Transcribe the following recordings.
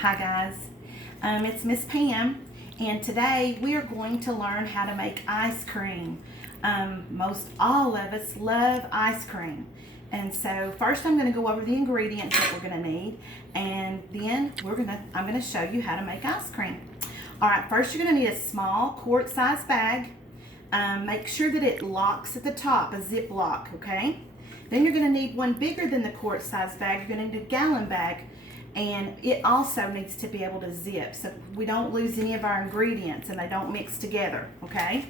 Hi guys, it's Miss Pam, and today we are going to learn how to make ice cream. Most all of us love ice cream, and so first I'm going to go over the ingredients that we're going to need, and then I'm going to show you how to make ice cream. All right, first you're going to need a small quart-sized bag. Make sure that it locks at the top, a zip lock, okay? Then you're going to need one bigger than the quart-sized bag. You're going to need a gallon bag. And it also needs to be able to zip so we don't lose any of our ingredients and they don't mix together, okay?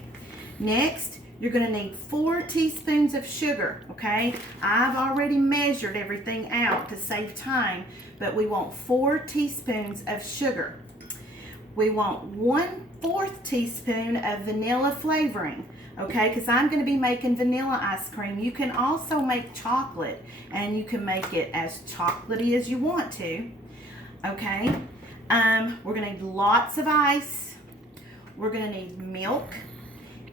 Next, you're going to need 4 teaspoons of sugar, okay? I've already measured everything out to save time, but we want 4 teaspoons of sugar. We want 1/4 teaspoon of vanilla flavoring, okay? Because I'm going to be making vanilla ice cream. You can also make chocolate, and you can make it as chocolatey as you want to, okay? We're going to need lots of ice. We're going to need milk.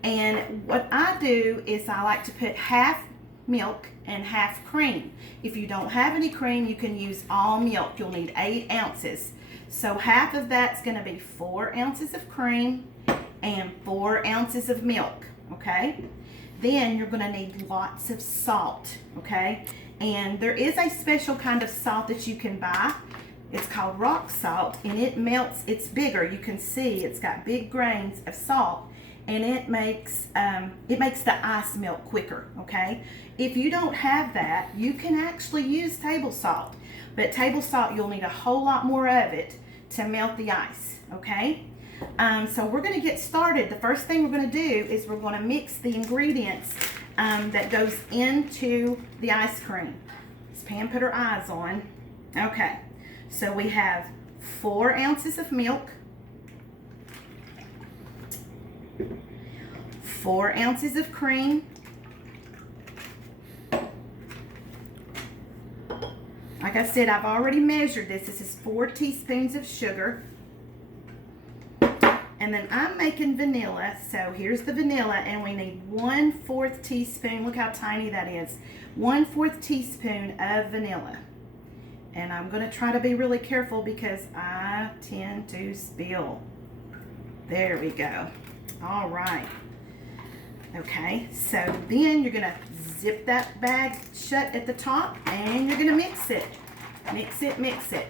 And what I do is I like to put half milk and half cream. If you don't have any cream, you can use all milk. You'll need 8 ounces. So half of that's going to be 4 ounces of cream and 4 ounces of milk, okay? Then you're going to need lots of salt, okay? And there is a special kind of salt that you can buy. It's called rock salt, and it melts. It's bigger. You can see it's got big grains of salt, and it makes the ice melt quicker, okay? If you don't have that, you can actually use table salt. But table salt, you'll need a whole lot more of it to melt the ice, okay? So we're going to get started. The first thing we're going to do is we're going to mix the ingredients that goes into the ice cream. Miss Pam put her eyes on. Okay, so we have 4 ounces of milk, 4 ounces of cream, like I said, I've already measured this. This is 4 teaspoons of sugar. And then I'm making vanilla. So here's the vanilla, and we need 1/4 teaspoon. Look how tiny that is. 1/4 teaspoon of vanilla. And I'm going to try to be really careful because I tend to spill. There we go. All right. Okay, so then you're going to zip that bag shut at the top, and you're going to mix it. Mix it, mix it.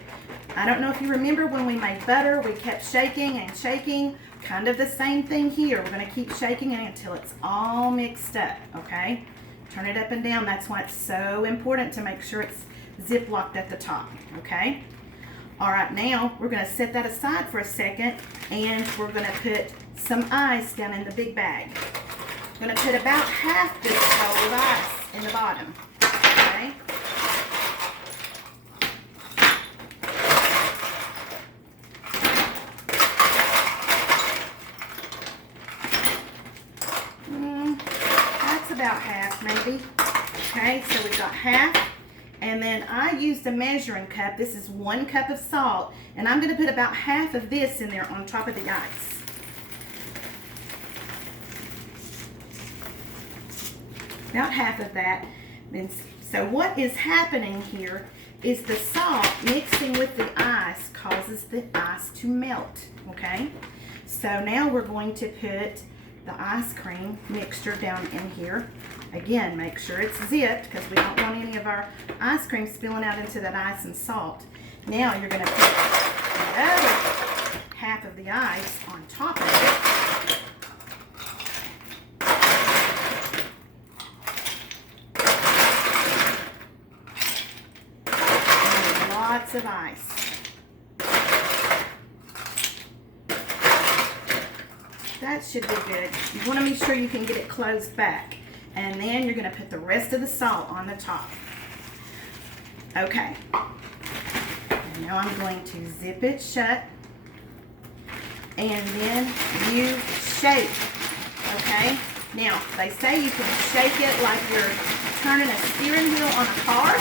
I don't know if you remember when we made butter, we kept shaking and shaking. Kind of the same thing here. We're going to keep shaking it until it's all mixed up, okay? Turn it up and down. That's why it's so important to make sure it's zip locked at the top, okay? All right, now we're going to set that aside for a second, and we're going to put some ice down in the big bag. I'm going to put about half this cold ice in the bottom, okay? That's about half maybe. Okay, so we've got half. And then I used a measuring cup. This is 1 cup of salt. And I'm going to put about half of this in there on top of the ice. About half of that. So what is happening here is the salt mixing with the ice causes the ice to melt, okay? So now we're going to put the ice cream mixture down in here. Again, make sure it's zipped because we don't want any of our ice cream spilling out into that ice and salt. Now you're going to put the other half of the ice on top of it. Lots of ice. That should be good. You want to make sure you can get it closed back. And then you're going to put the rest of the salt on the top. Okay. And now I'm going to zip it shut. And then you shake. Okay? Now, they say you can shake it like you're turning a steering wheel on a car,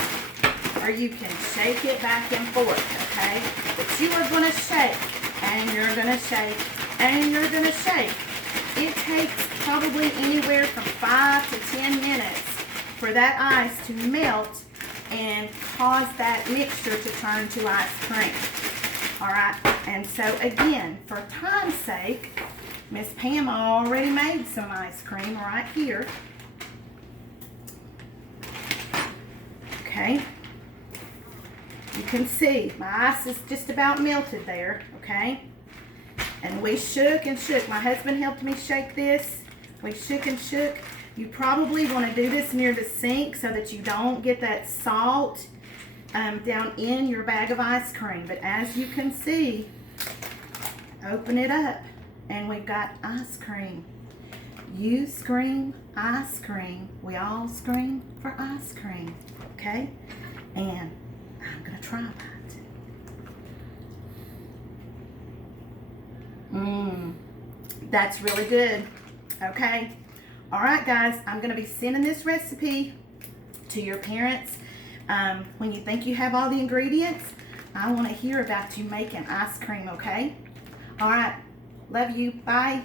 or you can shake it back and forth, okay? But you are going to shake, and you're going to shake, and you're going to shake. It takes probably anywhere from 5 to 10 minutes for that ice to melt and cause that mixture to turn to ice cream. All right, and so again, for time's sake, Miss Pam already made some ice cream right here. Okay, you can see my ice is just about melted there, okay? And we shook and shook. My husband helped me shake this. We shook and shook. You probably want to do this near the sink so that you don't get that salt down in your bag of ice cream. But as you can see, open it up and we've got ice cream. You scream ice cream. We all scream for ice cream. Okay? And I'm gonna try that. That's really good. Okay? All right, guys, I'm gonna be sending this recipe to your parents. When you think you have all the ingredients, I want to hear about you making ice cream, okay? All right. Love you. Bye.